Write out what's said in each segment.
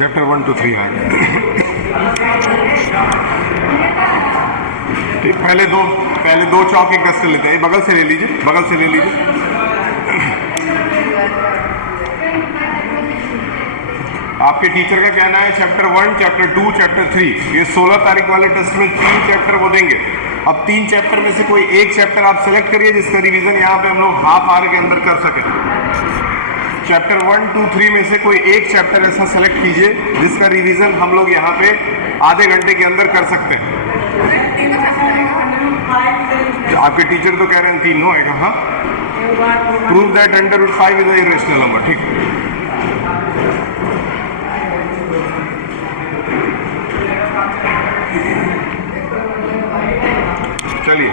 Chapter 1 to 3 है। ठीक, पहले दो चौक एक डस्ट लेते हैं, बगल से ले लीजिए, बगल से ले लीजिए। आपके टीचर का कहना है चैप्टर 1, चैप्टर 2, चैप्टर 3, ये 16 तारीख वाले टेस्ट में 3 चैप्टर वो देंगे। अब 3 चैप्टर में से कोई एक चैप्टर आप सेलेक्ट करिए जिसका रिवीजन यहाँ पे हम लोग हाफ आवर के अंदर कर सकें। चैप्टर 1, 2, 3 में से कोई एक चैप्टर ऐसा सेलेक्ट कीजिए जिसका रिवीजन हम लोग यहाँ पे आधे घंटे के अंदर कर सकते हैं। आपके टीचर तो कह रहे हैं 3 आएगा। हाँ, prove that √5 is a irrational number. ठीक, चलिए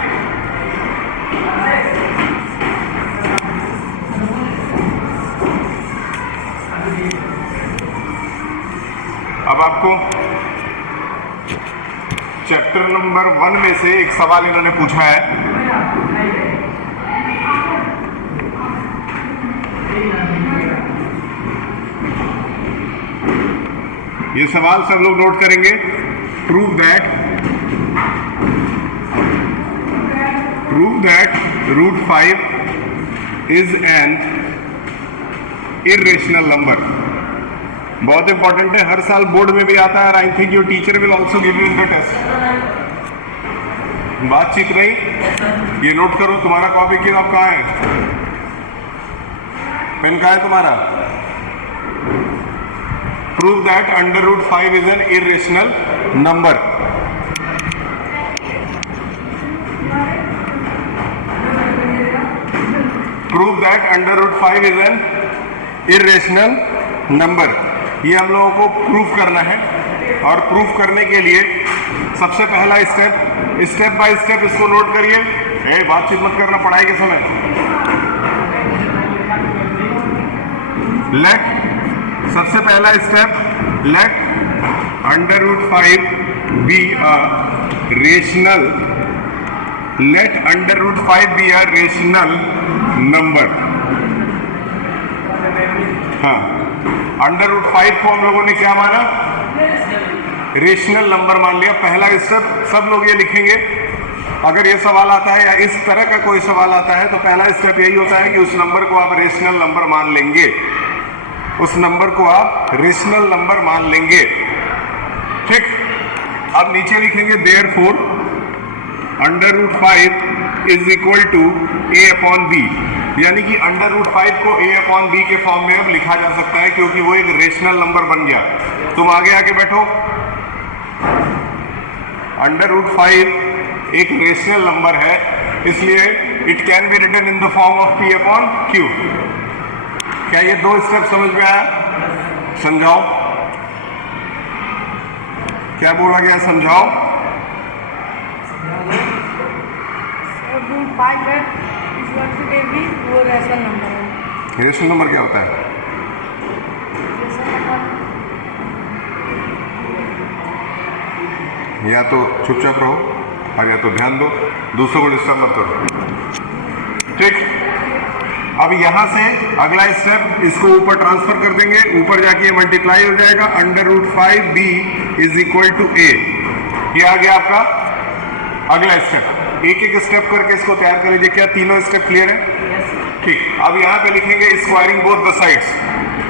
अब आपको चैप्टर नंबर 1 में से एक सवाल इन्होंने पूछा है। ये सवाल सब लोग नोट करेंगे। Prove that √5 is an irrational number। बहुत इंपॉर्टेंट है, हर साल बोर्ड में भी आता है। I think your teacher will also give you in the test. बातचीत नहीं, ये नोट करो। तुम्हारा कॉपी किताब कहाँ है? पेन कहाँ है तुम्हारा? Prove that √5 is an irrational number। Prove that √5 is an irrational number. ये हम लोगों को प्रूफ करना है, और प्रूफ करने के लिए सबसे पहला स्टेप बाय स्टेप इसको नोट करिए। बातचीत मत करना पढ़ाई के समय। सबसे पहला step, let √5 be a rational. Let √5 be a rational number. हाँ, √5 को हम लोगों ने क्या माना? रेशनल नंबर मान लिया। पहला स्टेप सब लोग ये लिखेंगे। अगर ये सवाल आता है या इस तरह का कोई सवाल आता है तो पहला स्टेप यही होता है कि उस नंबर को आप रेशनल नंबर मान लेंगे। उस नंबर को आप रेशनल नंबर मान लेंगे। ठीक, अब नीचे लिखेंगे therefore √5 is equal to a/b। यानी कि √5 को a/b के फॉर्म में अब लिखा जा सकता है, क्योंकि वो एक रेशनल नंबर बन गया। तुम आगे आके बैठो। √5 एक रेशनल नंबर है, इसलिए it can be written in the form of p/q। क्या ये 2 स्टेप समझ में आया? समझाओ, क्या बोला गया? समझाओ। वो रेशनल नंबर है। रेशनल नंबर क्या होता है? या तो चुपचाप रहो और या तो ध्यान दो, दूसरों को डिस्टर्ब मत करो। ठीक, अब यहां से अगला स्टेप, इसको ऊपर ट्रांसफर कर देंगे। ऊपर जाके मल्टीप्लाई हो जाएगा। √5b is equal to a। ये आ गया आपका अगला स्टेप। एक एक स्टेप करके इसको तैयार कर लीजिए। क्या तीनों स्टेप क्लियर है? ठीक, अब यहाँ पे लिखेंगे स्क्वायरिंग बोथ द साइड्स।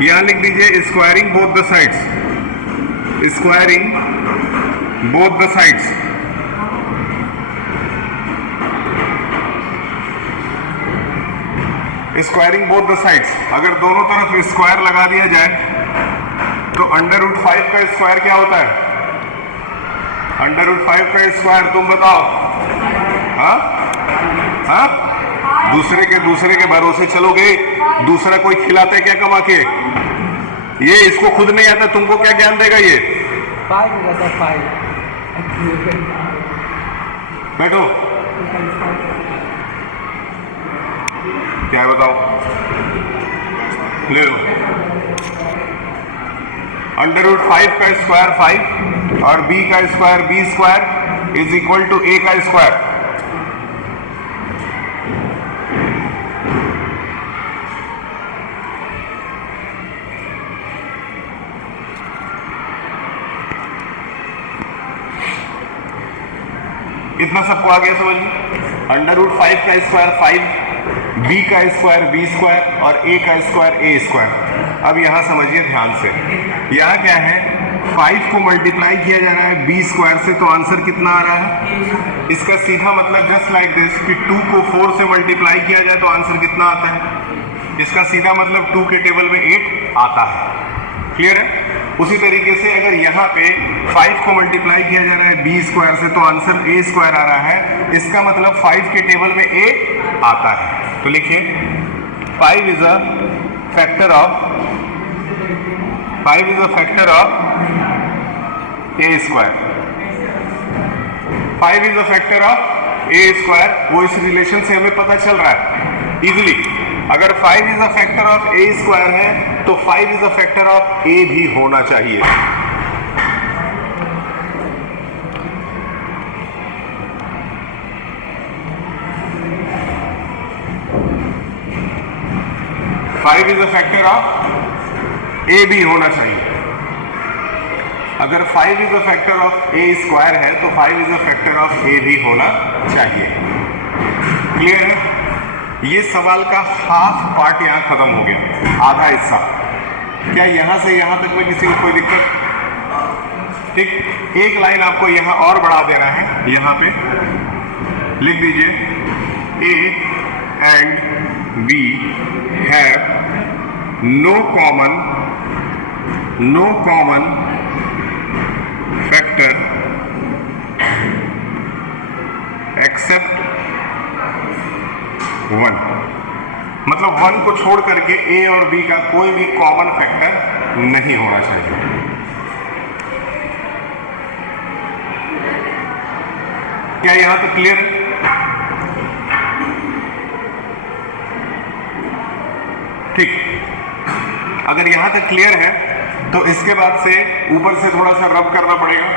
यहाँ लिख दीजिए squaring both the sides. Squaring both the sides. Squaring both the sides, अगर दोनों तरफ स्क्वायर लगा दिया जाए तो √5 का स्क्वायर क्या होता है? √5 का स्क्वायर तुम बताओ। हाँ हाँ, दूसरे के भरोसे चलोगे? दूसरा कोई खिलाता है क्या कमा के? ये इसको खुद नहीं आता, तुमको क्या ज्ञान देगा ये? बैठो, क्या है बताओ? ले लो। √5 का स्क्वायर 5 और b का square b² is equal to a का स्क्वायर। इतना सबको आ गया समझ में? अंडर रूट 5 का स्क्वायर 5, b का स्क्वायर b स्क्वायर और a का स्क्वायर a स्क्वायर। अब यहाँ समझिए ध्यान से, यहाँ क्या है, 5 को मल्टीप्लाई किया जा रहा है b स्क्वायर से, तो आंसर कितना आ रहा है? इसका सीधा मतलब जस्ट लाइक दिस कि 2 को 4 से मल्टीप्लाई किया जाए तो आंसर कितना आता है? इसका सीधा मतलब 2 के टेबल में 8 आता है। क्लियर है? उसी तरीके से अगर यहाँ पे 5 को मल्टीप्लाई किया जा रहा है b स्क्वायर से तो आंसर a स्क्वायर आ रहा है, इसका मतलब 5 के टेबल में a आता है। तो लिखिए 5 is a factor of a square. 5 is a factor of a square, वो इस रिलेशन से हमें पता चल रहा है इजिली। अगर 5 is a factor of a square है तो 5 is a factor of a भी होना चाहिए। Five is a factor of a भी होना चाहिए। अगर 5 is a factor of a square है तो 5 is a factor of a भी होना चाहिए। क्लियर है? ये सवाल का हाफ पार्ट यहाँ खत्म हो गया, आधा हिस्सा। क्या यहाँ से यहाँ तक में किसी को कोई दिक्कत? ठीक, एक लाइन आपको यहाँ और बढ़ा देना है, यहाँ पे लिख दीजिए a and b have no common factor except 1। मतलब 1 को छोड़ करके a और b का कोई भी कॉमन फैक्टर नहीं होना चाहिए। क्या यहां तक क्लियर है? ठीक, अगर यहां तक क्लियर है तो इसके बाद से ऊपर से थोड़ा सा रब करना पड़ेगा।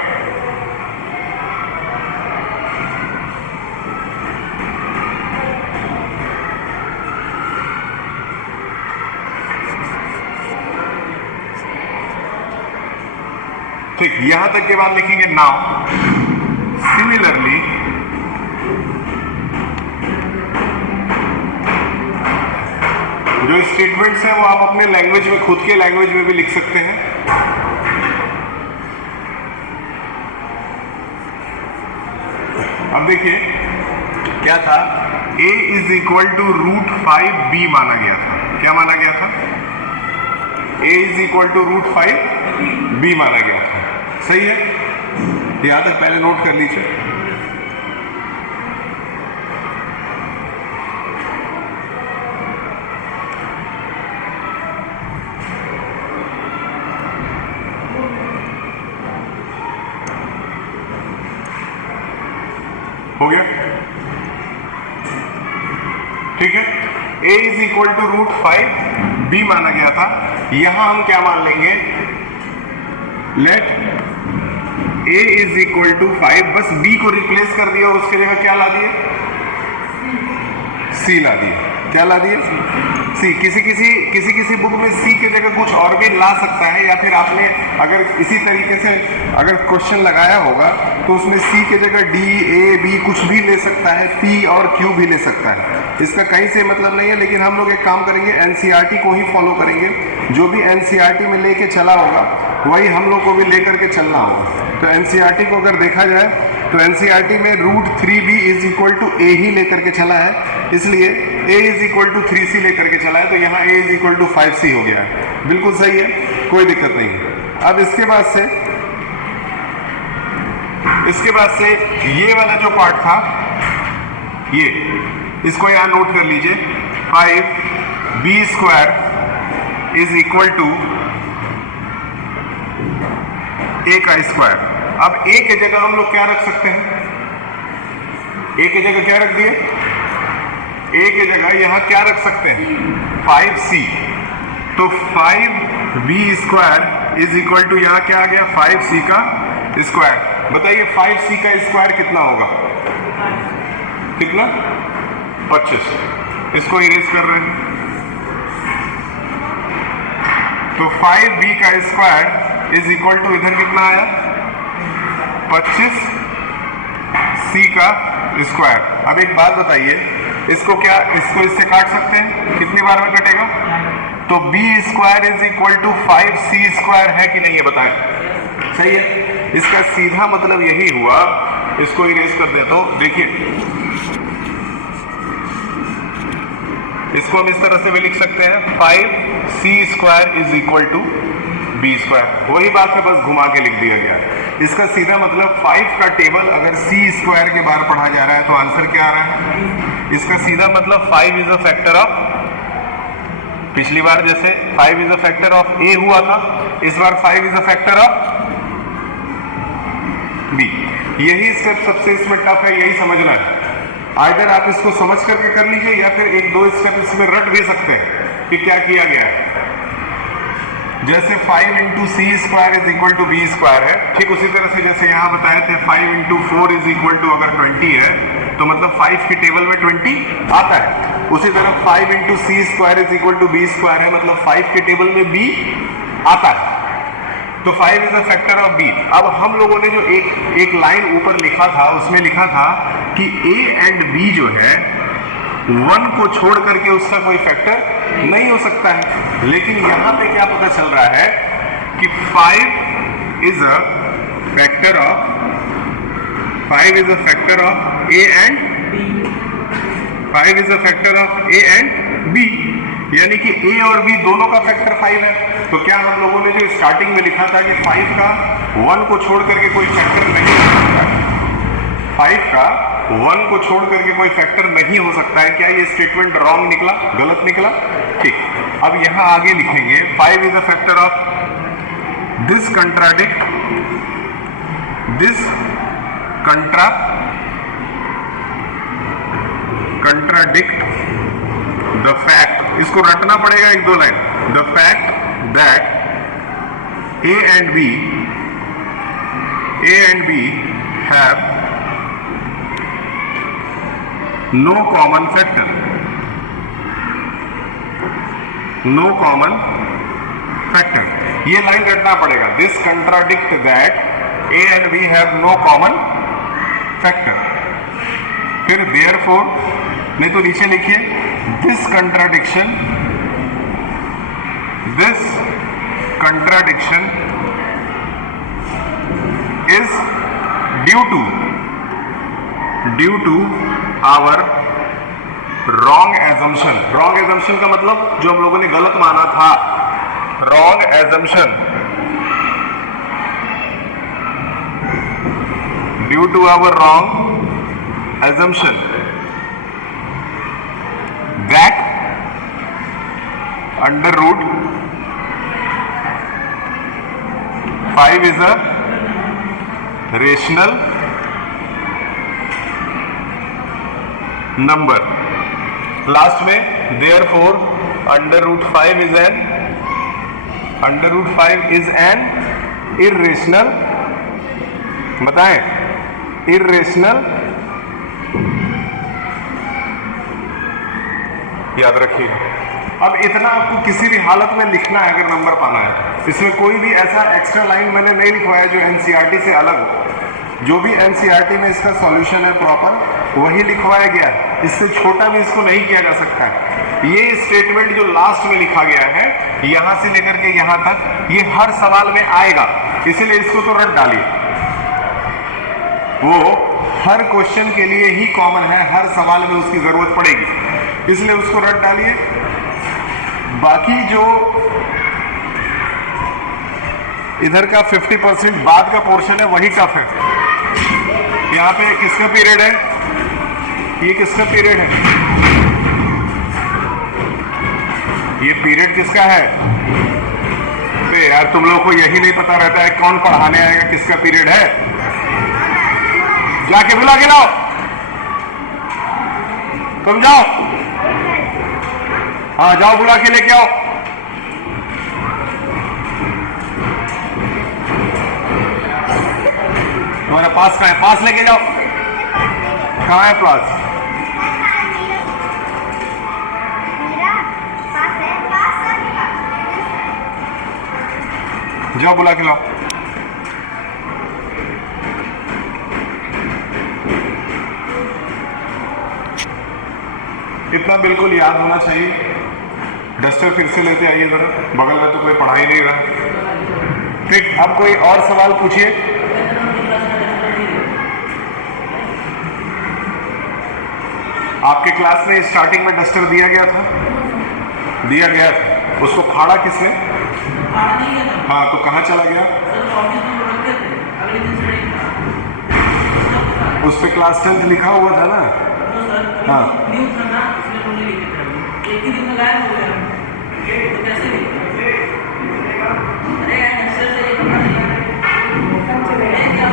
ठीक, यहां तक के बाद लिखेंगे नाउ सिमिलरली जो स्टेटमेंट्स हैं वो आप अपने लैंग्वेज में, खुद के लैंग्वेज में भी लिख सकते हैं। अब देखिए क्या था, a is equal to root 5b माना गया था। क्या माना गया था? a is equal to root 5b माना गया था। सही है? यहां तक पहले नोट कर लीजिए। हो गया? ठीक है, a is equal to root 5b माना गया था। यहां हम क्या मान लेंगे, let a is equal to 5, बस b को रिप्लेस कर दिया और उसके जगह क्या ला दिए? c ला दिए। क्या ला दिए? c। किसी बुक में c की जगह कुछ और भी ला सकता है, या फिर आपने अगर इसी तरीके से अगर क्वेश्चन लगाया होगा तो उसमें c की जगह d, a, b कुछ भी ले सकता है, p और q भी ले सकता है। इसका कहीं से मतलब नहीं है, लेकिन हम लोग एक काम करेंगे, एनसीईआरटी को ही फॉलो करेंगे। जो भी एनसीईआरटी में लेके चला होगा वही हम लोग को भी लेकर के चलना होगा। तो एनसीईआरटी को अगर देखा जाए तो एनसीईआरटी में root 3b is equal to a ही लेकर के चला है, इसलिए a is equal to 3c लेकर के चला है, तो यहाँ a is equal to 5c हो गया है। बिल्कुल सही है, कोई दिक्कत नहीं है। अब इसके बाद से ये वाला जो पार्ट था, ये इसको यहाँ नोट कर लीजिए, 5b square is equal to a का स्क्वायर। अब a के जगह हम लोग क्या रख सकते हैं? a के जगह क्या रख दिए? a के जगह यहां क्या रख सकते हैं? 5c। तो 5b square is equal to यहां क्या आ गया? 5c का स्क्वायर। बताइए 5c का स्क्वायर कितना होगा? कितना? 25। इसको इरेज कर रहे हैं, तो 5b का स्क्वायर इज इक्वल टू इधर कितना आया? 25 सी का स्क्वायर। अब एक बात बताइए, इसको इससे काट सकते हैं? कितनी बार में कटेगा? तो b square is equal to 5c square है कि नहीं, ये बताएं। सही है, इसका सीधा मतलब यही हुआ। इसको इरेज कर दे तो देखिए, इसको हम इस तरह से भी लिख सकते हैं 5c square is equal to b square. वही बात है, बस घुमा के लिख दिया गया। इसका सीधा मतलब 5 का टेबल अगर c स्क्वायर के बार पढ़ा जा रहा है तो आंसर क्या आ रहा है? इसका सीधा मतलब 5 इज अ फैक्टर ऑफ, पिछली बार जैसे 5 is a factor of a हुआ था, इस बार 5 is a factor of b। यही स्टेप सबसे इसमें टफ है, यही समझना है। आइदर आप इसको समझ करके कर लीजिए या फिर एक दो स्टेप इसमें रट भी सकते हैं कि क्या किया गया है। जैसे 5 into c square is equal to b square है, ठीक उसी तरह से जैसे यहाँ बताए थे 5 इंटू 4 इज इक्वल टू अगर 20 है तो मतलब 5 के टेबल में 20 आता है। उसी तरह 5 into c square is equal to b square है, मतलब 5 के टेबल में b आता है। तो 5 is a factor of b। अब हम लोगों ने जो एक लाइन ऊपर लिखा था उसमें लिखा था कि a एंड b जो है 1 को छोड़ करके उसका कोई फैक्टर नहीं हो सकता है। लेकिन यहां पे क्या पता चल रहा है कि 5 is a factor of a and 5 is a factor of a and b, यानी कि a और b दोनों का फैक्टर 5 है। तो क्या हम लोगों ने जो स्टार्टिंग में लिखा था कि 5 का 1 को छोड़ करके कोई फैक्टर नहीं हो सकता, 5 का 1 को छोड़ करके कोई फैक्टर नहीं हो सकता है, क्या ये स्टेटमेंट रॉन्ग निकला, गलत निकला? ठीक, अब यहां आगे लिखेंगे 5 is a factor of this contradict the fact, इसको रटना पड़ेगा एक दो line, the fact that a and b have no common factor, ये लाइन रटना पड़ेगा। This contradict that a and b have no common factor। फिर therefore, नहीं तो नीचे लिखिए this contradiction is due to our wrong assumption। wrong assumption का मतलब जो हम लोगों ने गलत माना था, wrong assumption, due to our wrong assumption that under root 5 is a rational number। Last में therefore under root 5 is an irrational, बताएं, irrational, याद रखिए। अब इतना आपको किसी भी हालत में लिखना है अगर नंबर पाना है। इसमें कोई भी ऐसा एक्स्ट्रा लाइन मैंने नहीं लिखवाया जो एनसीईआरटी से अलग हो। जो भी एनसीईआरटी में इसका सॉल्यूशन है प्रॉपर वही लिखवाया गया है, इससे छोटा भी इसको नहीं किया जा सकता है। ये स्टेटमेंट जो लास्ट में लिखा गया है यहां से लेकर के यहां तक, ये हर सवाल में आएगा, इसीलिए इसको तो रट डालिए। वो हर क्वेश्चन के लिए ही कॉमन है, हर सवाल में उसकी जरूरत पड़ेगी, इसलिए उसको रट डालिए। बाकी जो इधर का 50% बाद का पोर्शन है वही टफ है। यहाँ पे किसका पीरियड है, ये किसका पीरियड है, ये पीरियड किसका है? अरे यार तुम लोगों को यही नहीं पता रहता है कौन पढ़ाने आएगा, किसका पीरियड है। जाके बुला के लाओ, तुम जाओ, हाँ जाओ बुला के लेके आओ। तुम्हारा पास कहाँ है? पास लेके जाओ। कहाँ है पास? जाओ बुला के लाओ। इतना बिल्कुल याद होना चाहिए। डस्टर फिर से लेते आइए जरा, बगल में तो कोई पढ़ा ही नहीं रहा। ठीक, अब कोई और सवाल पूछिए। आपके क्लास में स्टार्टिंग में डस्टर दिया गया था? दिया गया था। उसको फाड़ा किसने? हाँ, तो कहाँ चला गया? उस पे क्लास 10th लिखा हुआ था ना? हाँ, एक ही दिन में गायब हो गया, तो कैसे लिखे? अरे यार अक्षर से एक पता नहीं क्या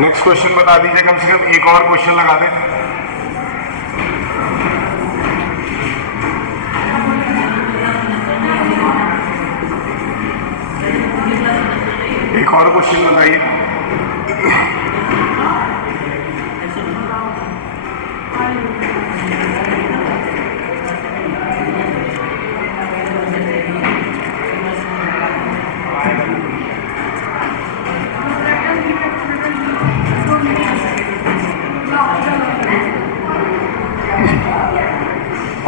नेक्स्ट क्वेश्चन बता दीजिए, कम से कम एक और क्वेश्चन लगा दें। एक और क्वेश्चन बताइए।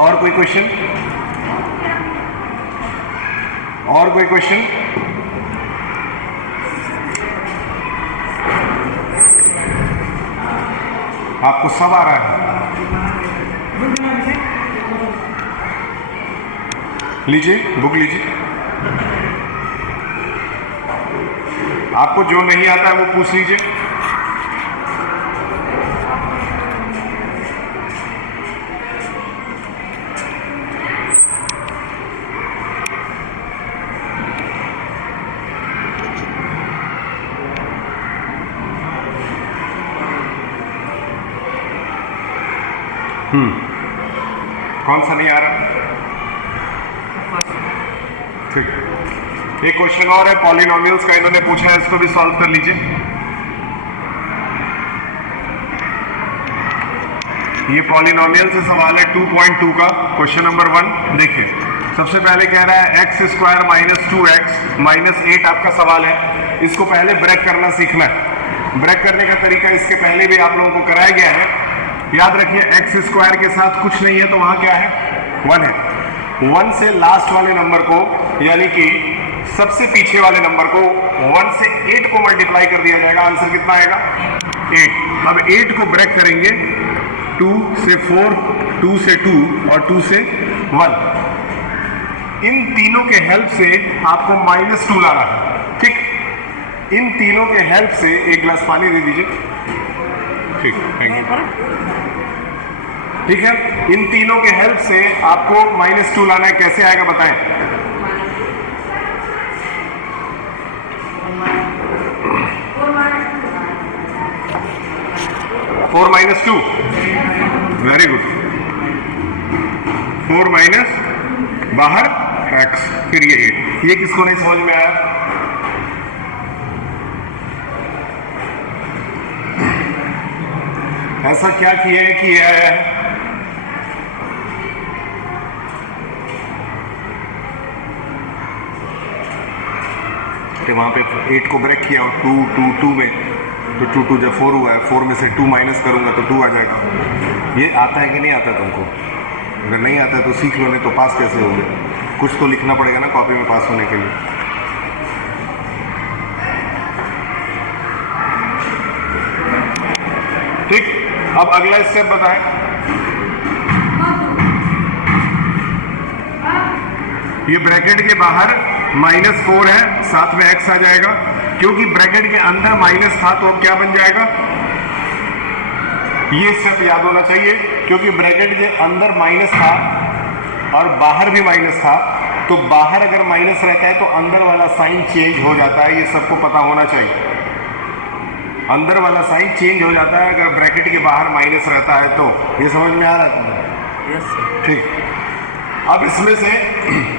और कोई क्वेश्चन? और कोई क्वेश्चन? आपको सब आ रहा है? लीजिए, बुक लीजिए। आपको जो नहीं आता है वो पूछ लीजिए। कौन सा नहीं आ रहा? ठीक, एक क्वेश्चन और है पॉलिनोमियल्स का, इन्होंने पूछा है, इसको भी सॉल्व कर लीजिए। ये पॉलिनोमियल से सवाल है 2.2 का, क्वेश्चन नंबर 1। देखिए, सबसे पहले कह रहा है x square minus 2x minus 8 आपका सवाल है। इसको पहले ब्रेक करना सीखना है। ब्रेक करने का तरीका इसके पहले भी आप लोगों को कराया गया है। याद रखिए, एक्स स्क्वायर के साथ कुछ नहीं है तो वहां क्या है? 1 है। 1 से लास्ट वाले नंबर को, यानी कि सबसे पीछे वाले नंबर को 1 से 8 को मल्टीप्लाई कर दिया जाएगा। आंसर कितना आएगा? 8। अब 8 को ब्रेक करेंगे, 2 से 4, 2 से 2 और 2 से 1। इन तीनों के हेल्प से आपको -2 लाना है। ठीक, इन तीनों के हेल्प से एक गिलास पानी दे दीजिए। ठीक, थैंक यू। ठीक है, इन तीनों के हेल्प से आपको -2 लाना है। कैसे आएगा बताएं? Four minus two, very good. 4 minus बाहर x, फिर ये 8। ये किसको नहीं समझ में आया? ऐसा क्या किया है कि ये आया है? वहां पे 8 को ब्रेक किया और 2 2 2 में, तो 2 2 जब 4 हुआ है, 4 में से 2 माइनस करूंगा तो 2 आ जाएगा। ये आता है कि नहीं आता तुमको? अगर नहीं आता है तो सीख लो, नहीं तो पास कैसे होगे? कुछ तो लिखना पड़ेगा ना कॉपी में पास होने के लिए। ठीक, अब अगला स्टेप बताएं। ये ब्रैकेट के बाहर -4 है, साथ में x आ जाएगा। क्योंकि ब्रैकेट के अंदर माइनस था तो अब क्या बन जाएगा? ये स्टेप याद होना चाहिए, क्योंकि ब्रैकेट के अंदर माइनस था और बाहर भी माइनस था, तो बाहर अगर माइनस रहता है तो अंदर वाला साइन चेंज हो जाता है, ये सबको पता होना चाहिए। अंदर वाला साइन चेंज हो जाता है अगर ब्रैकेट के बाहर माइनस रहता है तो। ये समझ में आ रहा है? Yes sir. ठीक। अब इसमें से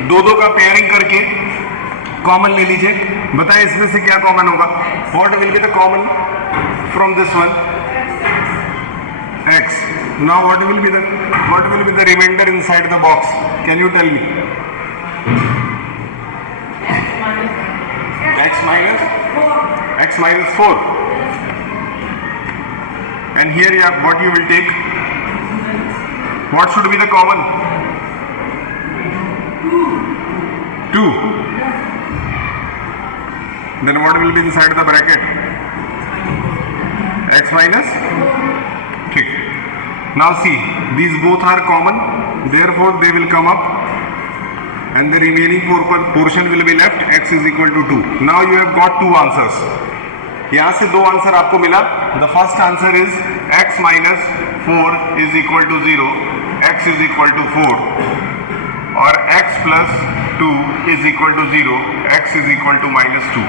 दो दो का पेयरिंग करके कॉमन ले लीजिए। बताएं इसमें से क्या कॉमन होगा? What will be the common from this one? x. Now what will be the remainder inside the box? Can you tell me? X minus 4. And here you have what you will take? What should be the common? 2. Then what will be inside the bracket? X minus. ठीक। Now see, these both are common, therefore they will come up, and the remaining portion will be left. X is equal to 2. Now you have got two answers. यहाँ से दो answer आपको मिला। The first answer is x minus 4 is equal to 0. X is equal to 4. और x plus 2 is equal to 0. X is equal to minus 2.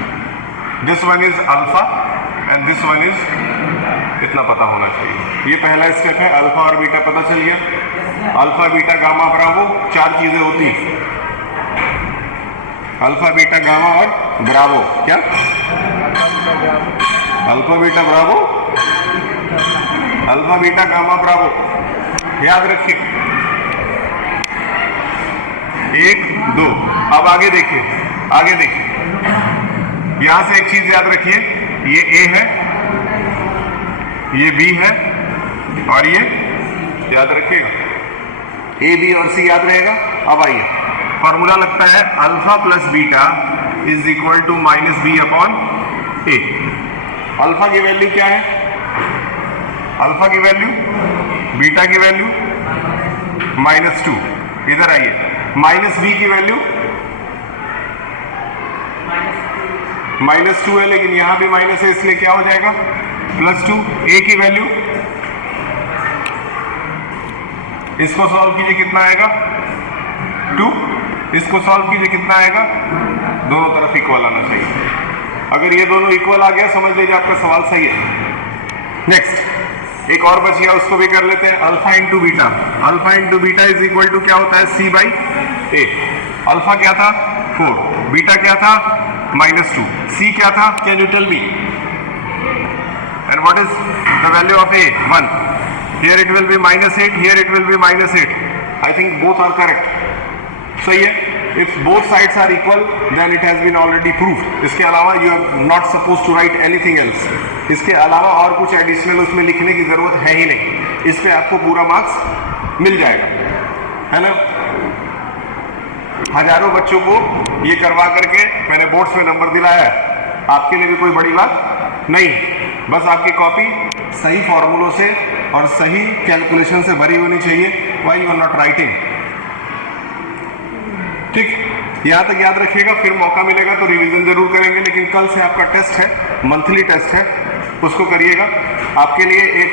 This one is alpha and this one is, इतना पता होना चाहिए। ये पहला step है। Alpha और beta पता चल गया। अल्फा बीटा गामा ब्रावो, चार चीजें होती हैं। अल्फा बीटा गामा और ब्रावो। क्या? Alpha beta Bravo, alpha beta gamma Bravo, याद रखिए। 1 2। अब आगे देखिए, आगे देखिए। यहां से एक चीज याद रखिए, ये ए है, ये बी है और ये याद रखिएगा। ए बी और सी याद रहेगा। अब आइए, फॉर्मूला लगता है alpha plus beta is equal to minus b upon a. Alpha की वैल्यू क्या है? अल्फा की वैल्यू, बीटा की वैल्यू -2। इधर आइए, माइनस बी की वैल्यू -2 है, लेकिन यहां भी माइनस है इसलिए क्या हो जाएगा? +2। ए की वैल्यू, इसको सॉल्व कीजिए कितना आएगा? 2। इसको सॉल्व कीजिए कितना आएगा? दोनों तरफ इक्वल आना चाहिए। अगर ये दोनों इक्वल आ गया समझ लीजिए आपका सवाल सही है। नेक्स्ट एक और बच गया, उसको भी कर लेते हैं। Alpha into beta, alpha into beta is equal to क्या होता है? c/a। अल्फा क्या था? 4, बीटा क्या था? -2, c क्या था? Can you tell me? And what is the value of a? 1. Here it will be -8, here it will be -8. I think both are correct. सही है। If both sides are equal, then it has been already proved. इसके अलावा you are not supposed to write anything else. इसके अलावा और कुछ additional उसमें लिखने की जरूरत है ही नहीं। इस पे आपको पूरा मार्क्स मिल जाएगा, है ना। हजारों बच्चों को ये करवा करके मैंने बोर्ड्स में नंबर दिलाया है। आपके लिए भी कोई बड़ी बात नहीं, बस आपकी कॉपी सही फॉर्मूलों से और सही कैलकुलेशन से भरी होनी चाहिए। Why you are not writing? ठीक, यहाँ तक याद रखिएगा। फिर मौका मिलेगा तो रिवीजन जरूर करेंगे, लेकिन कल से आपका टेस्ट है, मंथली टेस्ट है, उसको करिएगा। आपके लिए एक